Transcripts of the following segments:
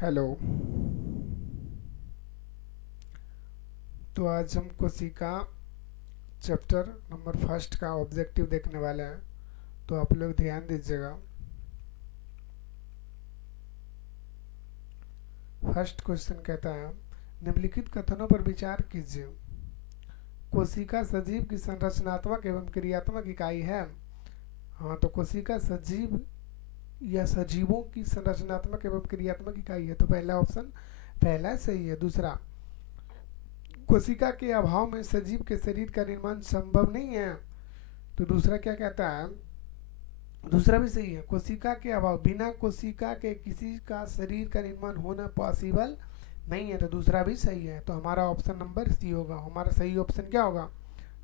Hello. तो आज हम कोशिका चैप्टर नंबर फर्स्ट का ऑब्जेक्टिव देखने वाले हैं, तो आप लोग ध्यान दीजिएगा। फर्स्ट क्वेश्चन कहता है, निम्नलिखित कथनों पर विचार कीजिए। कोशिका सजीव की संरचनात्मक एवं क्रियात्मक इकाई है। हाँ, तो कोशिका सजीव या सजीवों की संरचनात्मक एवं क्रियात्मक इकाई है, तो पहला ऑप्शन पहला सही है। दूसरा, कोशिका के अभाव में सजीव के शरीर का निर्माण संभव नहीं है, तो दूसरा क्या कहता है, दूसरा भी सही है। कोशिका के अभाव, बिना कोशिका के किसी का शरीर का निर्माण होना पॉसिबल नहीं है, तो दूसरा भी सही है। तो हमारा ऑप्शन नंबर सी होगा। हमारा सही ऑप्शन क्या होगा?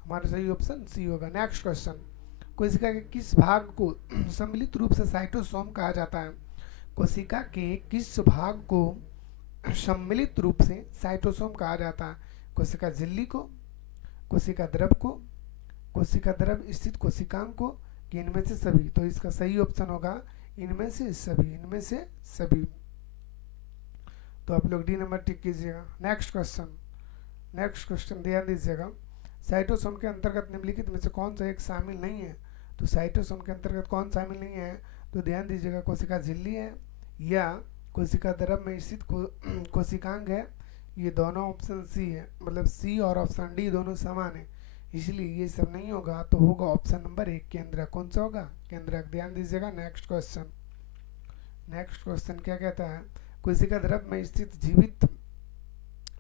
हमारा सही ऑप्शन सी होगा। नेक्स्ट क्वेश्चन, कोशिका के किस भाग को सम्मिलित रूप से साइटोसोम कहा जाता है? कोशिका के किस भाग को सम्मिलित रूप से साइटोसोम कहा जाता है? कोशिका झिल्ली को, कोशिका द्रव को, कोशिका द्रव स्थित कोशिकांग को, कि इनमें से सभी? तो इसका सही ऑप्शन होगा इनमें से सभी, इनमें से सभी। तो आप लोग डी नंबर टिक कीजिएगा। नेक्स्ट क्वेश्चन, नेक्स्ट क्वेश्चन ध्यान दीजिएगा। साइटोसोम के अंतर्गत निम्नलिखित में से कौन सा एक शामिल नहीं है? तो साइटोसोम के अंतर्गत कौन शामिल नहीं है? तो ध्यान दीजिएगा, कोशिका झिल्ली है या कोशिका द्रव में स्थित कोशिकांग है। ये दोनों ऑप्शन सी है, मतलब सी और ऑप्शन डी दोनों समान है, इसलिए ये सब नहीं होगा। तो होगा ऑप्शन नंबर एक, केंद्रक। कौन सा होगा? केंद्रक। ध्यान दीजिएगा। नेक्स्ट क्वेश्चन, नेक्स्ट क्वेश्चन क्या कहता है, कोशिका द्रव में स्थित जीवित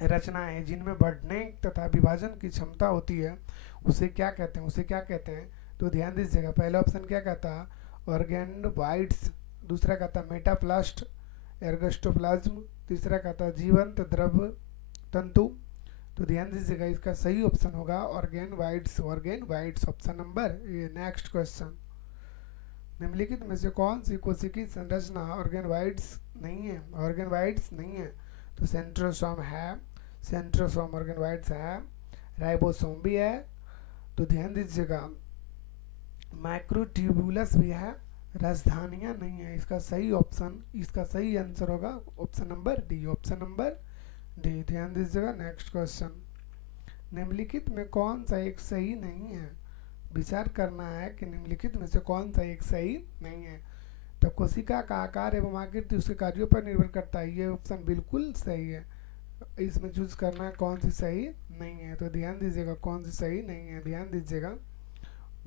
रचनाएं जिनमें बढ़ने तथा विभाजन की क्षमता होती है, उसे क्या कहते हैं? उसे क्या कहते हैं? तो ध्यान दीजिएगा, पहला ऑप्शन क्या कहता है, ऑर्गेनोवाइट्स। दूसरा कहता है मेटाप्लास्ट, एर्गोस्टोप्लाज्म। तीसरा कहता है जीवंत द्रव तंतु। तो ध्यान दीजिएगा, इसका सही ऑप्शन होगा ऑर्गेनोवाइट्स, ऑर्गेनोवाइट्स, option number a. Next question, निम्नलिखित में से कौन सी कोशिकीय संरचना ऑर्गेनोवाइट्स नहीं है? ऑर्गेनोवाइट्स नहीं है, तो सेंट्रोसोम है, सेंट्रोसोम ऑर्गेनोवाइट्स है, राइबोसोम भी है। तो ध्यान दीजिएगा, माइक्रोट्यूबुलस भी है, राजधानियां नहीं है। इसका सही ऑप्शन, इसका सही आंसर होगा option number D, option number D. ध्यान दीजिएगा। नेक्स्ट क्वेश्चन, निम्नलिखित में कौन सा एक सही नहीं है? विचार करना है कि निम्नलिखित में से कौन सा एक सही नहीं है। तो कोशिका का आकार एवं आकृति उसके कार्यों पर निर्भर करता है, ये ऑप्शन बिल्कुल सही है। इसमें चूज करना है कौन सी सही नहीं है। तो ध्यान दीजिएगा, कौन सी सही नहीं है, ध्यान दीजिएगा।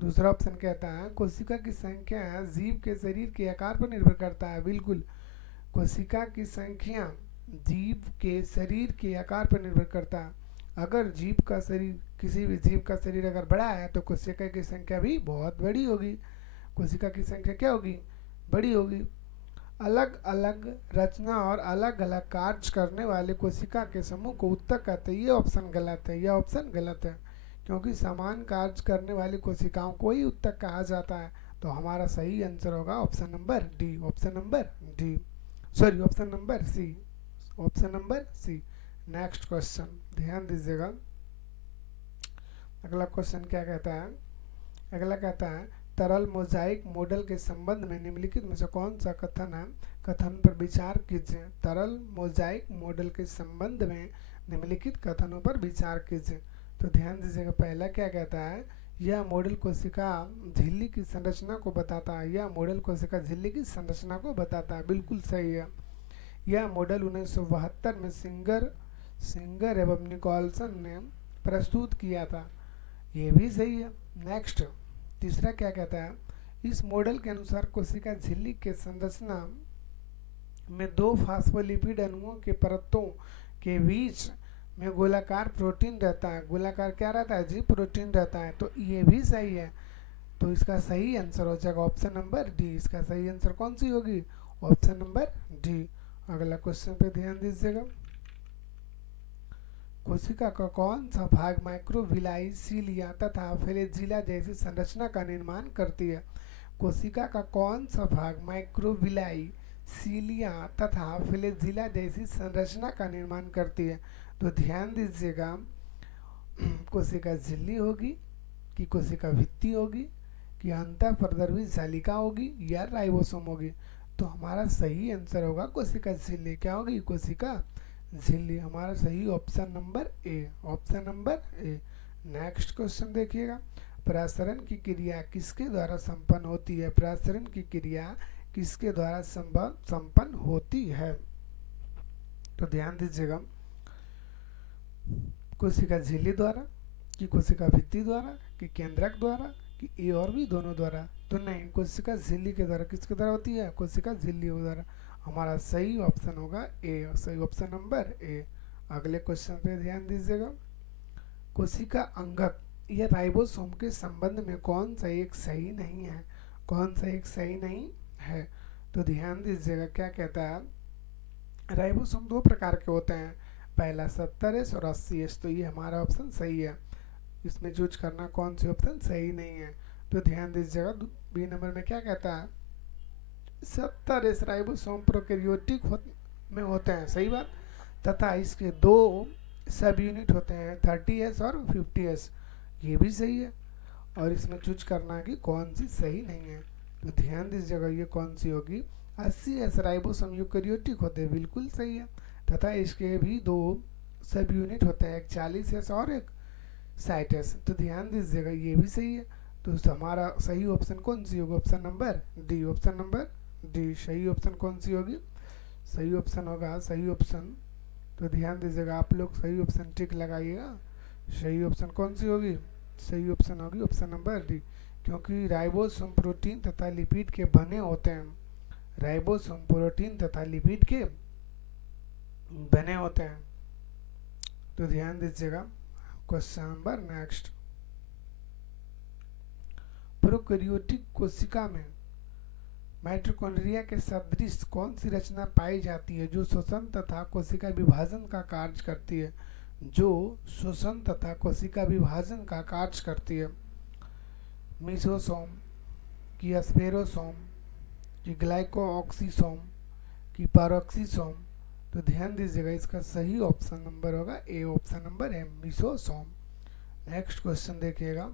दूसरा ऑप्शन कहता है, कोशिका की संख्या जीव के शरीर के आकार पर निर्भर करता है। बिल्कुल, कोशिका की संख्या जीव के शरीर के आकार पर निर्भर करता है। अगर जीव का शरीर, किसी भी जीव का शरीर अगर बड़ा है, तो कोशिका की संख्या भी बहुत बड़ी होगी। कोशिका की संख्या क्या होगी? बड़ी होगी। अलग अलग रचना और अलग अलग कार्य करने वाले कोशिका के समूह को उत्तक कहते हैं। ये ऑप्शन गलत है, यह ऑप्शन गलत है, क्योंकि समान कार्य करने वाली कोशिकाओं को ही उत्तक कहा जाता है। तो हमारा सही आंसर होगा option number D, option number D, sorry option number सी, option number C. Next question ध्यान दीजिएगा, अगला क्वेश्चन क्या कहता है, अगला कहता है, तरल मोजाइक मॉडल के संबंध में निम्नलिखित में से कौन सा कथन है? कथन पर विचार कीजिए। तरल मोजाइक मॉडल के संबंध में निम्नलिखित कथनों पर विचार कीजिए। तो ध्यान दीजिएगा, पहला क्या कहता है, यह मॉडल कोशिका झिल्ली की संरचना को बताता है। यह मॉडल कोशिका झिल्ली की संरचना को बताता है, बिल्कुल सही है। यह मॉडल 1972 में सिंगर एवं निकोलसन ने प्रस्तुत किया था, ये भी सही है। नेक्स्ट, तीसरा क्या कहता है, इस मॉडल के अनुसार कोशिका झिल्ली के संरचना में दो फास्फोलिपिड अणुओं के परतों के बीच में गोलाकार प्रोटीन रहता है। गोलाकार क्या रहता है जी? प्रोटीन रहता है। तो ये भी सही है। तो इसका सही आंसर हो जाएगा ऑप्शन नंबर डी। इसका सही आंसर कौन सी होगी? Option number D. अगला क्वेश्चन पे ध्यान दीजिएगा, कोशिका का कौन सा भाग माइक्रोविलाई, सीलिया तथा फ्लैजिला जैसी संरचना का निर्माण करती है? कोशिका का कौन सा भाग माइक्रोविलाई, सीलिया तथा फ्लैजिला जैसी संरचना का निर्माण करती है? तो ध्यान दीजिएगा, कोशिका झिल्ली होगी, कि कोशिका भित्ति होगी, कि अंतःप्रदर्वी जालिका होगी, या राइबोसोम होगी? तो हमारा सही आंसर होगा कोशिका झिल्ली। क्या होगी? कोशिका झिल्ली। हमारा सही option number A, option number a. Next question देखिएगा, प्रसरण की क्रिया किसके द्वारा संपन्न होती है? प्रसरण की क्रिया किसके द्वारा संपन्न होती है? तो ध्यान दीजिएगा, कोशिका झिल्ली द्वारा, कि कोशिका भित्ति द्वारा, कि केंद्रक द्वारा, कि ए और बी दोनों द्वारा? तो नहीं, कोशिका झिल्ली के द्वारा। किसके द्वारा होती है? कोशिका झिल्ली के द्वारा। हमारा सही ऑप्शन होगा ए, सही ऑप्शन नंबर ए। अगले क्वेश्चन पे ध्यान दीजिएगा, कोशिका अंगक या राइबोसोम के संबंध में कौन सा एक सही नहीं है? कौन सा एक सही नहीं है? तो ध्यान दीजिएगा, क्या कहता है, राइबोसोम दो प्रकार के होते हैं, पहला 70S और 80S। तो ये हमारा ऑप्शन सही है। इसमें चूज करना कौन सी ऑप्शन सही नहीं है। तो ध्यान दीजिएगा, बी नंबर में क्या कहता है, 70S राइबोसोम प्रोकैरियोटिक में होते हैं, सही बात, तथा इसके दो सब यूनिट होते हैं 30S और 50S, ये भी सही है। और इसमें चूज करना है कि कौन सी सही नहीं है। तो ध्यान दीजिएगा, ये कौन सी होगी, 80S राइबोसोम यूकैरियोटिक होते हैं, बिल्कुल सही है, तथा इसके भी दो सब यूनिट होते हैं, एक 40S और एक 60S। तो ध्यान दीजिएगा, ये भी सही है। तो हमारा सही ऑप्शन कौन सी होगी? Option number D, option number D. सही ऑप्शन कौन सी होगी? सही ऑप्शन होगा सही ऑप्शन। तो ध्यान दीजिएगा, आप लोग सही ऑप्शन टिक लगाइएगा। सही ऑप्शन कौन सी होगी? सही ऑप्शन होगी ऑप्शन नंबर डी, क्योंकि राइबोसोम प्रोटीन तथा लिपिड के बने होते हैं। राइबोसोम प्रोटीन तथा लिपिड के बने होते हैं। तो ध्यान दीजिएगा, क्वेश्चन नंबर नेक्स्ट, प्रोकैरियोटिक कोशिका में माइटोकॉन्ड्रिया के सदृश कौन सी रचना पाई जाती है जो श्वसन तथा कोशिका विभाजन का कार्य करती है? जो श्वसन तथा कोशिका विभाजन का कार्य करती है। मीसोसोम, कि एस्पेरोसोम, कि ग्लाइकोऑक्सीसोम, कि पैरोक्सीसोम? तो ध्यान दीजिएगा, इसका सही ऑप्शन नंबर होगा ए, ऑप्शन नंबर है मीसोसोम। नेक्स्ट क्वेश्चन देखिएगा,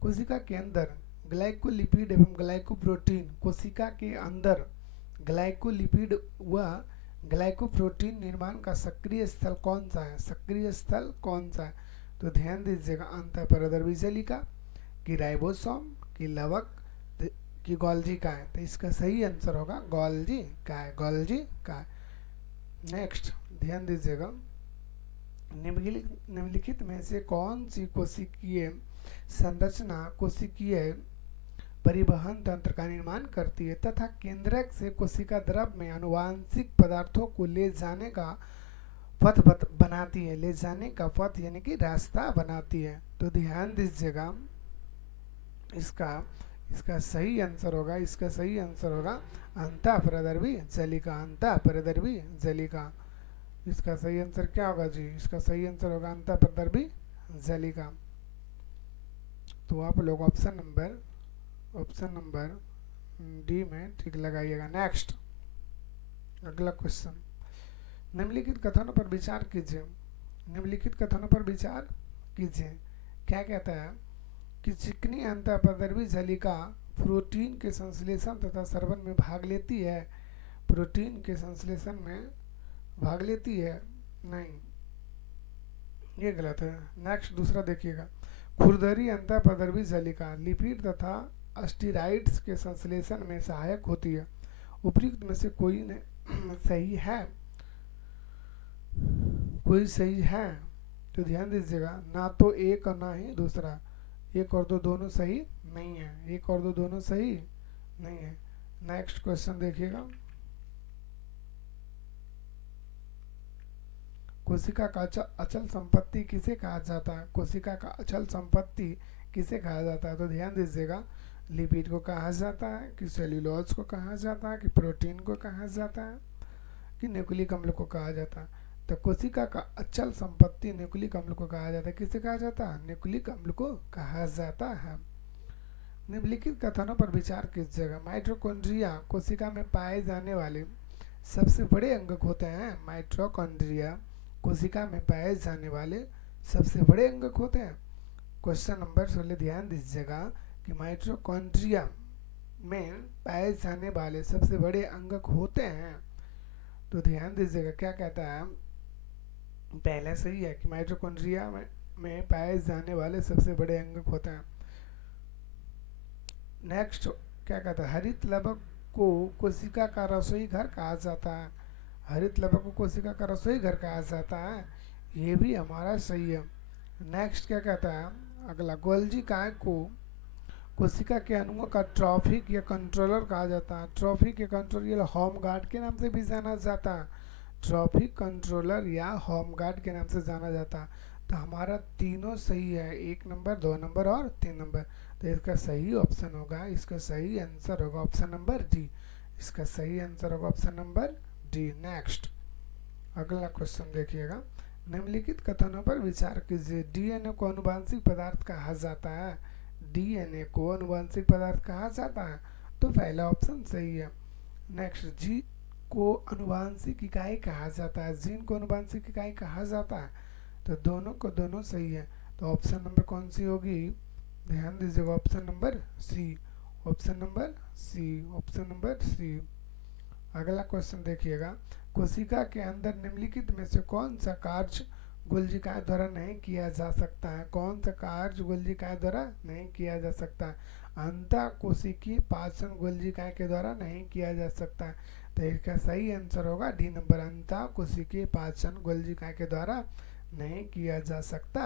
कोशिका के अंदर ग्लाइकोलिपिड एवं ग्लाइकोप्रोटीन, कोशिका के अंदर ग्लाइकोलिपिड व ग्लाइकोप्रोटीन निर्माण का सक्रिय स्थल कौन सा है? सक्रिय स्थल कौन सा है? तो ध्यान दीजिएगा, अंतःपरदर्भी जलिका, कि राइबोसोम, कि लवक, कि गोल्जी का है? तो इसका सही आंसर होगा गोल्जी का है, गोल्जी का है। नेक्स्ट ध्यान दीजिएगा, निम्नलिखित में से कौन सी कोशिकीय संरचना कोशिकीय परिवहन तंत्र का निर्माण करती है तथा केंद्रक से कोशिका द्रव में आनुवांशिक पदार्थों को ले जाने का पथ बनाती है? ले जाने का पथ यानी कि रास्ता बनाती है। तो ध्यान दीजिएगा, इसका सही आंसर होगा, इसका सही आंसर होगा अंतःपरदर्भी जलिका, अंतःपरदर्भी जलिका। इसका सही आंसर क्या होगा जी? इसका सही आंसर होगा अंतःपरदर्भी जलिका। तो आप लोग ऑप्शन नंबर डी में ठीक लगाइएगा। नेक्स्ट अगला क्वेश्चन, निम्नलिखित कथनों पर विचार कीजिए। निम्नलिखित कथनों पर विचार कीजिए। क्या कहता है कि चिकनी अंतःपरदर्भी झलिका प्रोटीन के संश्लेषण तथा स्रवण में भाग लेती है? प्रोटीन के संश्लेषण में भाग लेती है? नहीं, ये गलत है। नेक्स्ट दूसरा देखिएगा, खुरदरी अंतःपरदर्भी झलिका लिपिड तथा स्टीराइड्स के संश्लेषण में सहायक होती है। उपयुक्त में से कोई सही है? कोई सही है? तो ध्यान दीजिएगा, ना तो एक और ना ही दूसरा, एक और दो दोनों सही नहीं है, एक और दो दोनों सही नहीं है। नेक्स्ट क्वेश्चन देखिएगा, कोशिका का अचल संपत्ति किसे कहा जाता है? कोशिका का अचल संपत्ति किसे कहा जाता है? तो ध्यान दीजिएगा, लिपिड को कहा जाता है, कि सेल्यूलोज को कहा जाता है, कि प्रोटीन को कहा जाता है, कि न्यूक्लिक अम्ल को कहा जाता है? तो कोशिका का अचल संपत्ति न्यूक्लिक अम्ल को कहा जाता है। किसे कहा जाता है? न्यूक्लिक अम्ल को कहा जाता है। निम्नलिखित कथनों पर विचार कीजिएगा। माइटोकॉन्ड्रिया कोशिका में पाए जाने वाले सबसे बड़े अंगक होते हैं। माइटोकॉन्ड्रिया कोशिका में पाए जाने वाले सबसे बड़े अंगक होते हैं। क्वेश्चन नंबर 16 ध्यान दीजिएगा कि माइटोकॉन्ड्रिया में पाए जाने वाले सबसे बड़े अंगक होते हैं। तो ध्यान दीजिएगा क्या कहता है, पहले से ही है कि माइटोकॉन्ड्रिया में पाए जाने वाले सबसे बड़े अंगक होते हैं। नेक्स्ट क्या कहता है, हरित लवक को कोशिका का रसोई घर कहा जाता है। हरित लवक को कोशिका का रसोई घर कहा जाता है, ये भी हमारा सही है। नेक्स्ट क्या कहता है अगला, गोल्जी काय को कोशिका के अणुओं का ट्रॉफिक या कंट्रोलर कहा जाता है। ट्रॉफिक या कंट्रोलर होम गार्ड के नाम से भी जाना जाता है। ट्रॉफिक कंट्रोलर या होम गार्ड के नाम से जाना जाता है। तो हमारा तीनों सही है, 1 नंबर 2 नंबर और 3 नंबर। तो इसका सही ऑप्शन होगा, इसका सही आंसर होगा ऑप्शन नंबर डी। इसका सही आंसर होगा ऑप्शन नंबर डी। नेक्स्ट अगला क्वेश्चन देखिएगा, निम्नलिखित कथनों पर विचार कीजिए। डीएनए को अनुवांशिक पदार्थ कहा जाता है। डीएनए को अनुवांशिक पदार्थ कहा जाता है, तो पहला ऑप्शन सही है। नेक्स्ट, जी को अनुवांशिक इकाई कहा जाता है। जीन को अनुवांशिक इकाई कहा जाता है, तो दोनों को दोनों सही है। तो ऑप्शन नंबर कौन सी होगी, ध्यान दीजिएगा, ऑप्शन नंबर सी। ऑप्शन नंबर सी, ऑप्शन नंबर सी। अगला क्वेश्चन देखिएगा, कोशिका के अंदर निम्नलिखित में से कौन सा कार्य गोल्जिकाय द्वारा नहीं किया जा सकता है। कौन सा कार्य गोल्जिकाय द्वारा नहीं किया जा सकता है। अंतः कोशिकीय पाचन गोल्जिकाय के द्वारा नहीं किया जा सकता है, तो इसका सही आंसर होगा डी नंबर, अंतः कोशिकीय पाचन गोल्जिकाय के द्वारा नहीं किया जा सकता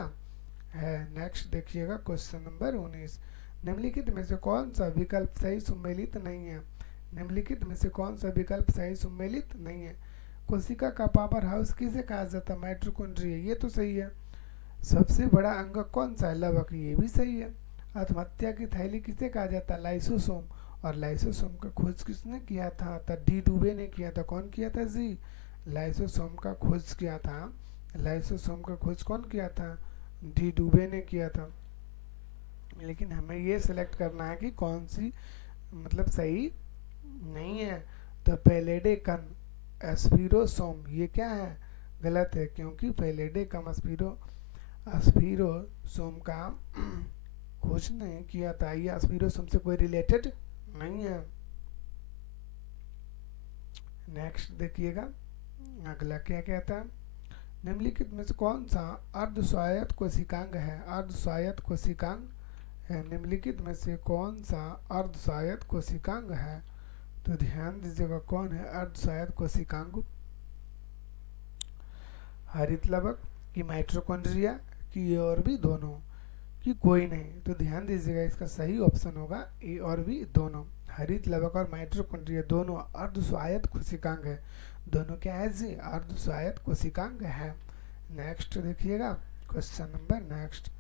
है। नेक्स्ट देखिएगा क्वेश्चन नंबर 19, निम्नलिखित में से कौन सा विकल्प सही सुमेलित नहीं है। निम्नलिखित में से कौन सा विकल्प सही सुमेलित नहीं है। कोशिका का पावर हाउस किसे कहा जाता है, माइटोकॉन्ड्रिया, ये तो सही है। सबसे बड़ा अंग कौन सा है, लवक, ये भी सही है। आत्महत्या की थैली किसे कहा जाता है, लाइसोसोम, और लाइसोसोम का खोज किसने किया था, तो डी डुबे ने किया था। कौन किया था जी, लाइसोसोम का खोज किया था। लाइसोसोम का खोज कौन किया था, डी डुबे ने किया था। लेकिन हमें ये सिलेक्ट करना है कि कौन सी मतलब सही नहीं है। तो पैलेडेकम एस्पिरोसोम, ये क्या है, गलत है, क्योंकि पैलेडेकम एस्पिरोसोम का खोज नहीं किया था। ये एस्पिरोसोम से कोई रिलेटेड नहीं है। नेक्स्ट देखिएगा अगला क्या कहता है, निम्नलिखित में से कौन सा अर्धस्वायत्त कोशिकांग है। अर्धस्वायत्त कोशिकांग है, निम्नलिखित में से कौन सा अर्धस्वायत्त कोशिकांग है। तो ध्यान दीजिएगा कौन है अर्धस्वायत्त कोशिकांग, हरित लवक की माइटोकॉन्ड्रिया की और भी दोनों कि कोई नहीं। तो ध्यान दीजिएगा इसका सही ऑप्शन होगा ए और बी दोनों। हरित लवक और माइटोकॉन्ड्रिया दोनों अर्धस्वायत्त कोशिकांग है। दोनों क्या है जी, अर्धस्वायत्त कोशिकांग है। नेक्स्ट देखिएगा क्वेश्चन नंबर नेक्स्ट,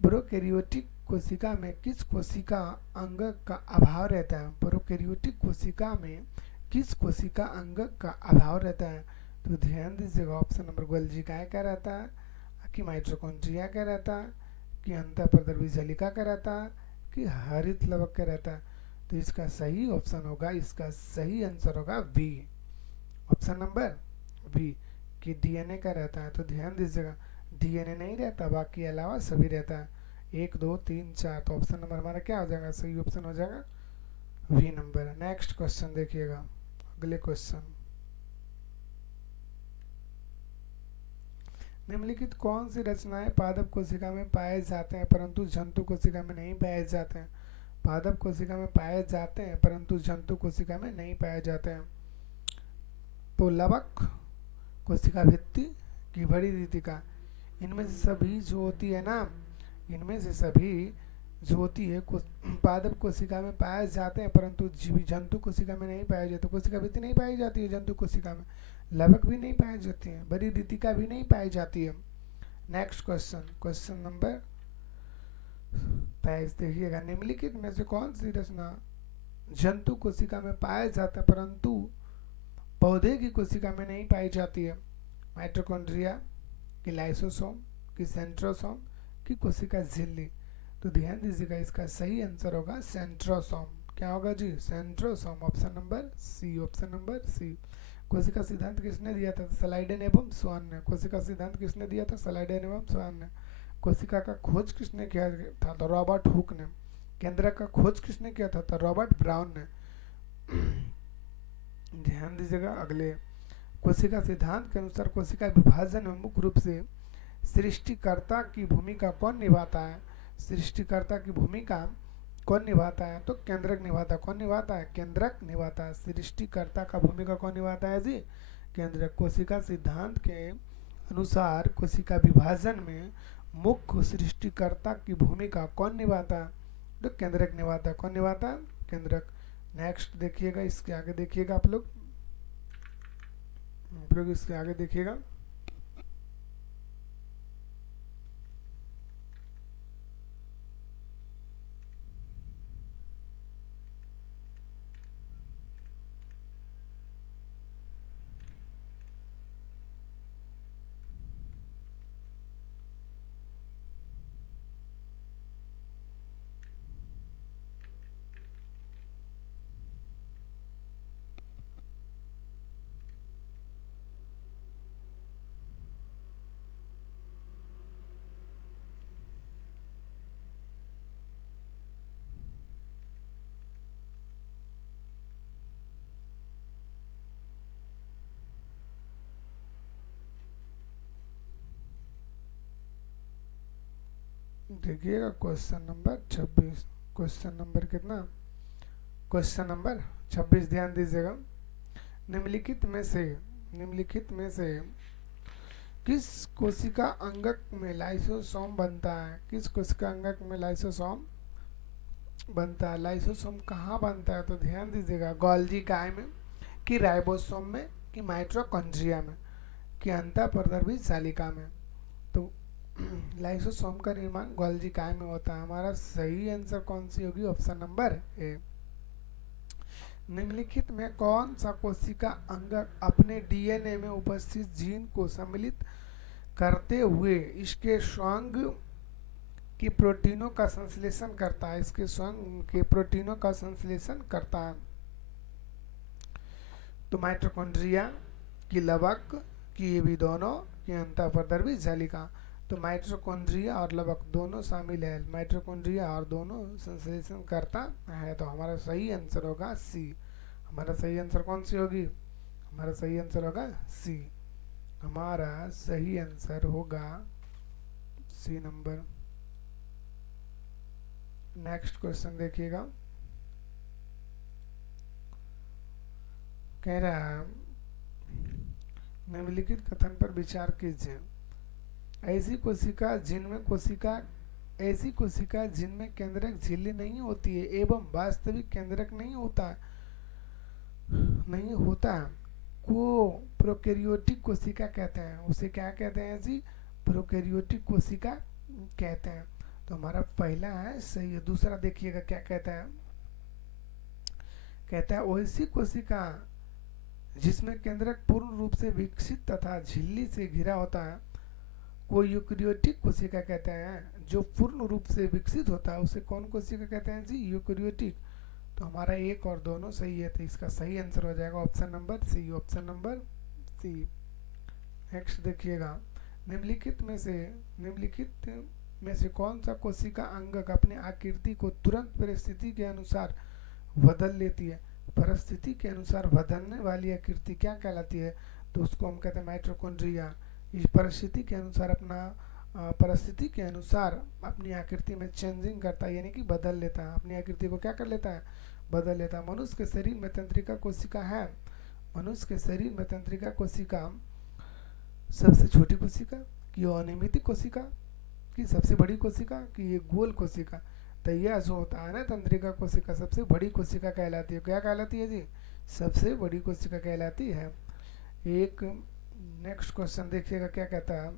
प्रोकैरियोटिक कोशिका में किस कोशिका अंग का अभाव रहता है। प्रोकैरियोटिक कोशिका में किस कोशिका अंग का अभाव रहता है। तो ध्यान दीजिएगा ऑप्शन नंबर गोल्जिकाय का रहता है, कि माइटोकॉन्ड्रिया का रहता है, कि अंतःप्रद्रवी झलिका का रहता है, कि हरित लवक का रहता है। तो इसका सही ऑप्शन होगा, इसका सही आंसर होगा बी, ऑप्शन नंबर बी, कि डीएनए का रहता है। तो ध्यान दीजिएगा डीएनए नहीं रहता, बाकी अलावा सभी रहता है, 1 2 3 4। तो ऑप्शन नंबर हमारा क्या हो जाएगा, सही ऑप्शन हो जाएगा वी नंबर। नेक्स्ट क्वेश्चन देखिएगा, अगले क्वेश्चन, निम्नलिखित कौन सी रचनाएं पादप कोशिका में पाए जाते हैं परंतु जंतु कोशिका में नहीं पाए जाते हैं। पादप कोशिका में पाए जाते हैं परंतु जंतु कोशिका में नहीं पाए जाते हैं। तो लवक, कोशिका भित्ति की बड़ी रीतिका, इनमें से सभी जो होती है ना, इनमें से सभी जो होती है पादप कोशिका में पाए जाते हैं परंतु जंतु कोशिका में नहीं पाए जाते। कोशिका भित्ति नहीं पाई जाती है जंतु कोशिका में, लवक भी नहीं पाई जाती है, बड़ी रीतिका भी नहीं पाई जाती है। नेक्स्ट क्वेश्चन, क्वेश्चन नंबर 23 देखिएगा, निम्नलिखित में से कौन सी रचना जंतु कोशिका में पाया जाता है परंतु पौधे की कोशिका में नहीं पाई जाती है। माइटोकॉन्ड्रिया, की लाइसोसोम, की सेंट्रोसोम, की कोशिका झिल्ली। तो ध्यान दीजिएगा इसका सही आंसर होगा सेंट्रोसोम। क्या होगा जी, सेंट्रोसोम, ऑप्शन नंबर सी, ऑप्शन नंबर सी। कोशिका सिद्धांत किसने दिया था, सलाइडेन एवं स्वान ने। कोशिका सिद्धांत किसने दिया था, सलाइडेन एवं स्वान ने। कोशिका का खोज किसने किया था, तो रॉबर्ट हुक ने। केंद्रक का खोज किसने किया था? तो रॉबर्ट ब्राउन ने। ध्यान दीजिएगा अगले, कोशिका सिद्धांत के अनुसार कोशिका विभाजन में मुख्य रूप से सृष्टिकर्ता की भूमिका कौन निभाता है? सृष्टिकर्ता की भूमिका कौन निभाता है? तो केंद्रक निभाता है। कौन निभाता है? केंद्रक निभाता है। सृष्टिकर्ता का भूमिका कौन निभाता है जी? केंद्रक। कोशिका सिद्धांत के अनुसार कोशिका विभाजन में मुख्य सृष्टिकर्ता की भूमिका कौन निभाता है? तो केंद्रक निभाता है। कौन निभाता है? केंद्रक। नेक्स्ट देखिएगा, इसके आगे देखिएगा आप लोग इसके आगे देखिएगा। देखिएगा क्वेश्चन नंबर 26। क्वेश्चन नंबर कितना? Question number 26। ध्यान दीजिएगा। निम्नलिखित में से किस कोशिका अंगक में लाइसोसोम बनता है? किस कोशिका अंगक में लाइसोसोम बनता है? लाइसोसोम कहाँ बनता है? तो ध्यान दीजिएगा, गोल्गी काय में, कि राइबोसोम में, कि माइटोकॉन्ड्रिया में, कि अंतःपरदर्भी जालिका में? तो लाइसोसोम का निर्माण गोल्गी काय में होता है। हमारा सही आंसर कौन सी होगी? ऑप्शन नंबर ए। निम्नलिखित में कौन सा कोशिका अंगक अपने डीएनए में उपस्थित जीन को सम्मिलित करते हुए इसके स्वयं के प्रोटीनों का संश्लेषण करता है? इसके स्वयं के प्रोटीनों का संश्लेषण करता है। तो माइटोकॉन्ड्रिया, की लवक, की ये भी दोनों, की अंतःपरदर्भी जालिका? तो माइटोकॉन्ड्रिया और लवक दोनों शामिल है। माइटोकॉन्ड्रिया और दोनों संश्लेषण करता है। तो हमारा सही आंसर होगा सी। हमारा सही आंसर कौन सी होगी? हमारा सही आंसर होगा सी। हमारा सही आंसर होगा सी नंबर। नेक्स्ट क्वेश्चन देखिएगा। कह रहा है निम्नलिखित कथन पर विचार कीजिए। ऐसी कोशिका जिनमें केंद्रक झिल्ली नहीं होती है एवं वास्तविक केंद्रक नहीं होता को प्रोकैरियोटिक कोशिका कहते हैं। उसे क्या कहते हैं जी? प्रोकैरियोटिक कोशिका कहते हैं। तो हमारा पहला है सही है। दूसरा देखिएगा क्या कहता है। कहता है वैसी कोशिका जिसमें केंद्रक पूर्ण रूप से विकसित तथा झिल्ली से घिरा होता है को यूकेरियोटिक कोशिका कहते हैं। जो पूर्ण रूप से विकसित होता है उसे कौन कोशिका कहते हैं जी? यूकेरियोटिक। तो हमारा एक और दोनों सही है। तो इसका सही आंसर हो जाएगा ऑप्शन नंबर सी। Option number C. नेक्स्ट देखिएगा। निम्नलिखित में से कौन सा कोशिका अंगक अपने आकृति को तुरंत परिस्थिति के अनुसार बदल लेती है? परिस्थिति के अनुसार बदलने वाली आकृति क्या कहलाती है? तो उसको हम कहते हैं माइटोकॉन्ड्रिया। इस परिस्थिति के अनुसार अपनी आकृति में चेंजिंग करता है, यानी कि बदल लेता है। अपनी आकृति को क्या कर लेता है? बदल लेता है। मनुष्य के शरीर में तंत्रिका कोशिका है। मनुष्य के शरीर में तंत्रिका कोशिका सबसे छोटी कोशिका, कि अनियमित कोशिका, कि सबसे बड़ी कोशिका, कि ये गोल कोशिका? तो यह जो होता है ना तंत्रिका कोशिका सबसे बड़ी कोशिका कहलाती है। क्या कहलाती है जी? सबसे बड़ी कोशिका कहलाती है। एक नेक्स्ट क्वेश्चन देखिएगा क्या कहता है।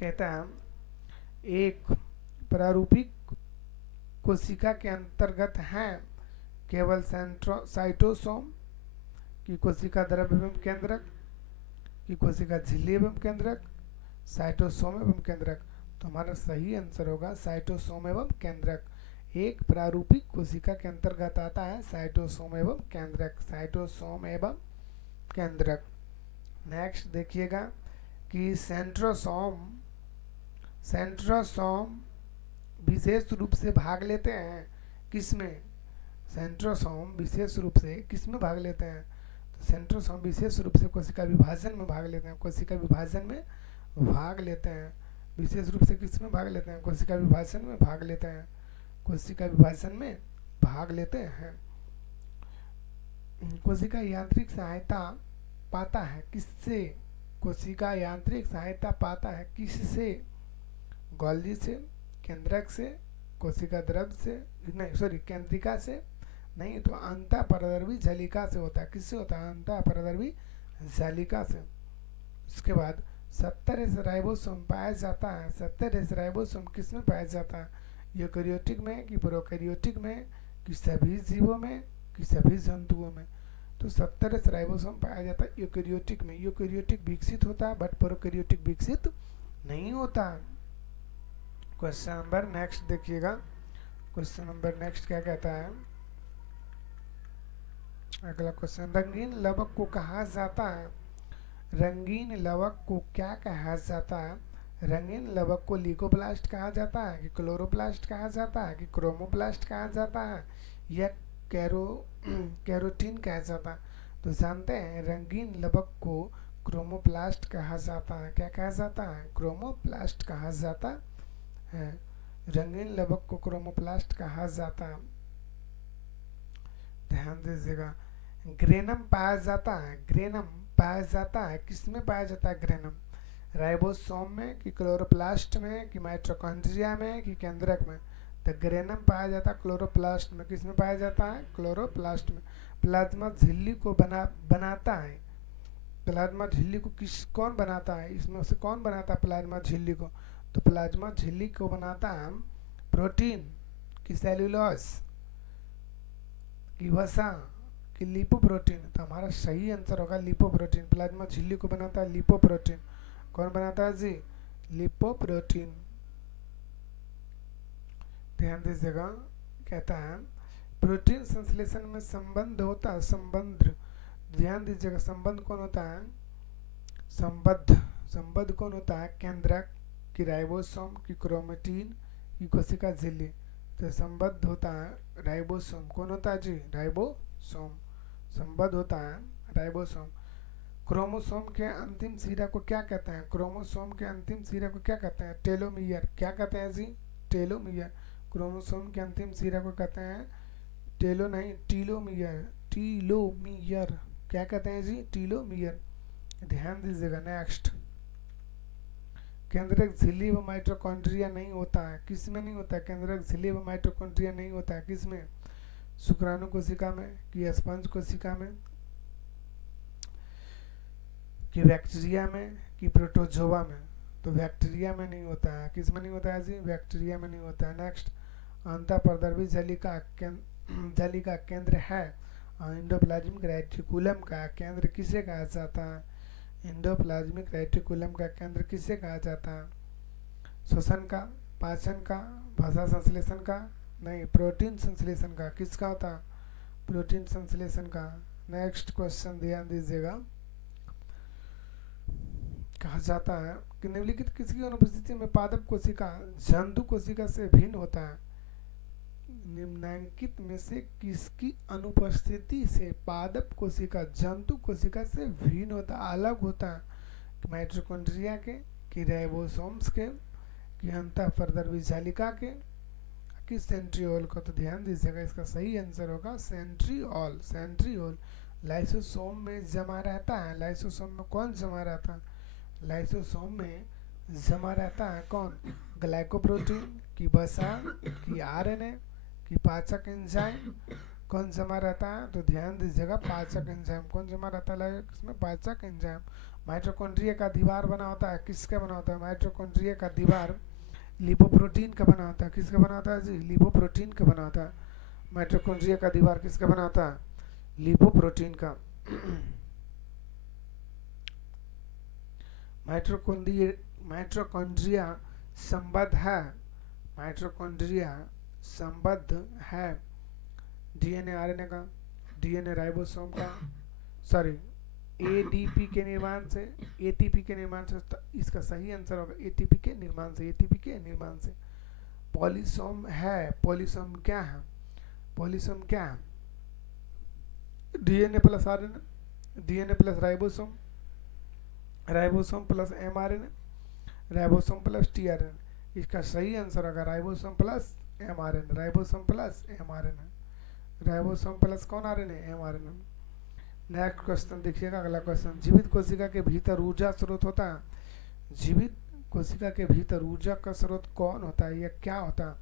कहता है एक प्रारूपिक कोशिका के अंतर्गत है केवल साइटोसोम, की कोशिका द्रव्य एवं केंद्रक, की कोशिका झिल्ली एवं केंद्रक, साइटोसोम एवं केंद्रक? तो हमारा सही आंसर होगा साइटोसोम एवं केंद्रक। एक प्रारूपिक कोशिका के अंतर्गत आता है साइटोसोम एवं केंद्रक। साइटोसोम एवं केंद्रक। नेक्स्ट देखिएगा कि सेंट्रोसोम विशेष रूप से भाग लेते हैं किसमें? सेंट्रोसोम विशेष रूप से किसमें भाग लेते हैं? तो सेंट्रोसोम विशेष रूप से कोशिका विभाजन में भाग लेते हैं, कोशिका विभाजन में भाग लेते हैं। विशेष रूप से किसमें भाग लेते हैं? कोशिका विभाजन में भाग लेते हैं, कोशिका विभाजन में भाग लेते हैं। कोशिका यांत्रिक सहायता पाता है किससे? कोशिका यांत्रिक सहायता पाता है किससे? गोल्जी से, केंद्रक से, कोशिका द्रव से, नहीं सॉरी केंद्रिका से, नहीं तो अंतःपरदर्वी झलिका से होता है। किससे होता है? अंतःपरदर्वी झलिका से। उसके बाद 70 राइबोसोम पाया जाता है। 70 राइबोसोम किस में पाया जाता है? यूकेरियोटिक में कि प्रोकैरियोटिक में कि सभी जीवों में कि सभी जंतुओं में? तो 70 राइबोसोम पाया जाता है यूकेरियोटिक में। यूकेरियोटिक विकसित होता है बट प्रोकैरियोटिक विकसित नहीं होता। क्वेश्चन नंबर नेक्स्ट देखिएगा। क्वेश्चन नंबर नेक्स्ट क्या कहता है? अगला क्वेश्चन, रंगीन लवक को कहा जाता है? रंगीन लवक को क्या कहा जाता है? रंगीन लवक को ल्यूकोप्लास्ट कहा जाता है कि क्लोरोप्लास्ट कहा जाता है कि क्रोमोप्लास्ट कहा जाता है या कैरोटीन कहा जाता है? तो जानते हैं रंगीन लवक को क्रोमोप्लास्ट कहा जाता है। क्या कहा जाता है? क्रोमोप्लास्ट कहा जाता है। रंगीन लवक को क्रोमोप्लास्ट कहा जाता है। ध्यान दीजिएगा। ग्रेनम पाया जाता है। ग्रेनम पाया जाता है किसमें पाया जाता है? ग्रेनम राइबोसोम में कि क्लोरोप्लास्ट में कि माइटोकॉन्ड्रिया में कि केंद्रक में? तो ग्रेनम पाया जाता है क्लोरोप्लास्ट में। किसमें पाया जाता है? क्लोरोप्लास्ट में। प्लाज्मा झिल्ली को बनाता है। प्लाज्मा झिल्ली को कौन बनाता है? इसमें से कौन बनाता है प्लाज्मा झिल्ली को? तो प्लाज्मा झिल्ली को बनाता है प्रोटीन कि सेल्यूलोज कि वसा कि लिपोप्रोटीन? तो हमारा सही आंसर होगा लिपोप्रोटीन। प्लाज्मा झिल्ली को बनाता है लिपोप्रोटीन। कौन बनाता है जी? लिपोप्रोटीन। ध्यान दीजिएगा। कहता है प्रोटीन संश्लेषण में संबंध होता है। संबंध, ध्यान दीजिएगा। संबंध कौन होता है? संबद्ध कौन होता है? केंद्रक कि राइबोसोम कि क्रोमेटिन कि कोशिका झिल्ली? तो संबद्ध होता है राइबोसोम। कौन होता है जी? राइबोसोम। संबद्ध होता है राइबोसोम। क्रोमोसोम के अंतिम सिरा को क्या कहते हैं? क्रोमोसोम के अंतिम सिरा को क्या कहते हैं? टेलोमियर। क्या कहते हैं जी? टेलोमियर। क्रोमोसोम के अंतिम सिरा को कहते हैं टीलोमियर। टीलोमियर क्या कहते हैं जी? टीलोमियर। ध्यान दीजिएगा। नेक्स्ट, केंद्रक झिल्ली व माइटोकॉन्ड्रिया नहीं होता है। किसमें नहीं होता है? केंद्रक झिल्ली व माइटोकॉन्ड्रिया नहीं होता है। किसमें? शुक्राणु कोशिका में कि स्पंज कोशिका में कि बैक्टीरिया में कि प्रोटोजोआ में? तो बैक्टीरिया में नहीं होता है। किस में नहीं होता है जी? बैक्टीरिया में नहीं होता है। नेक्स्ट, अंतःपरदर्वी झिल्लिका केंद्र है एंडोप्लाज्मिक रेटिकुलम का केंद्र किसे कहा जाता है? एंडोप्लाज्मिक रेटिकुलम का केंद्र किसे कहा जाता है? श्वसन का, पाचन का, भाषा संश्लेषण का? नहीं, प्रोटीन संश्लेषण का। किसका होता है? प्रोटीन संश्लेषण का। नेक्स्ट क्वेश्चन ध्यान दीजिएगा। कहा जाता है कि निम्नलिखित किसकी अनुपस्थिति में पादप कोशिका जंतु कोशिका से भिन्न होता है? निम्नलिखित में से किसकी अनुपस्थिति से पादप कोशिका जंतु कोशिका से भिन्न होता, अलग होता है? माइटोकॉन्ड्रिया के कि राइबोसोम्स के कि अंतःपरदर्वी झिल्लिका के कि सेंट्रियोल का? तो ध्यान दीजिएगा। इसका सही आंसर होगा सेंट्रियोल। सेंट्रियोल लाइसोसोम में जमा रहता है। लाइसोसोम में कौन जमा रहता है? लाइसोसोम में जमा रहता है कौन? ग्लाइकोप्रोटीन की वसा की आरएनए की पाचक एंजाइम? कौन जमा रहता है? तो ध्यान दीजिएगा, पाचक एंजाइम। कौन जमा रहता है इसमें? पाचक एंजाइम। माइटोकॉन्ड्रिया का दीवार बना होता है। किसका बना होता है? माइटोकॉन्ड्रिया का दीवार लिपोप्रोटीन का बना होता है। किसका बना होता है जी? लिपोप्रोटीन का बना होता है। माइटोकॉन्ड्रिया का दीवार किसका बना होता है? लिपोप्रोटीन का। माइटोकॉन्ड्रिया संबद्ध है। माइटोकॉन्ड्रिया संबद्ध है डीएनए आरएनए का, डीएनए राइबोसोम का, सॉरी एडीपी के निर्माण से, एटीपी के निर्माण से। इसका सही आंसर होगा एटीपी के निर्माण से। एटीपी के निर्माण से पॉलीसोम है। पॉलीसोम क्या है? पॉलीसोम क्या है? DNA plus RNA, DNA plus ribosome, ribosome plus mRNA, ribosome plus tRNA. इसका सही आंसर होगा ribosome plus mRNA, ribosome plus mRNA, ribosome plus कौन आरएनए? एमआरएनए। नेक्स्ट क्वेश्चन देखिएगा, अगला क्वेश्चन, जीवित कोशिका के भीतर ऊर्जा स्रोत होता है। जीवित कोशिका के भीतर ऊर्जा का स्रोत कौन होता है या क्या होता है?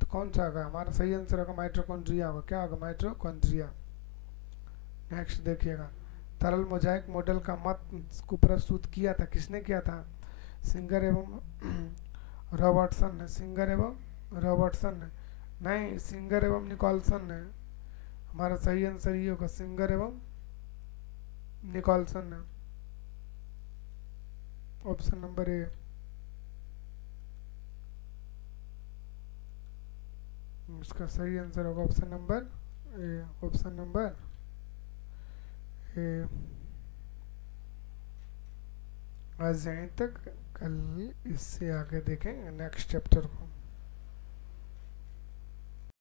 तो कौन सा होगा? हमारा सही आंसर होगा माइटोकॉन्ड्रिया होगा। क्या होगा? माइटोकॉन्ड्रिया। नेक्स्ट देखिएगा, तरल मोजाइक मॉडल का मत को प्रस्तुत किया था, किसने किया था? सिंगर एवं रॉबर्टसन ने। सिंगर एवं रॉबर्टसन ने नहीं, सिंगर एवं निकोलसन ने। हमारा सही आंसर ये होगा सिंगर एवं निकोलसन ने। ऑप्शन नंबर ए। इसका सही आंसर होगा ऑप्शन नंबर ए। ऑप्शन नंबर ए। आज यहीं तक, कल इससे आगे देखेंगे नेक्स्ट चैप्टर को।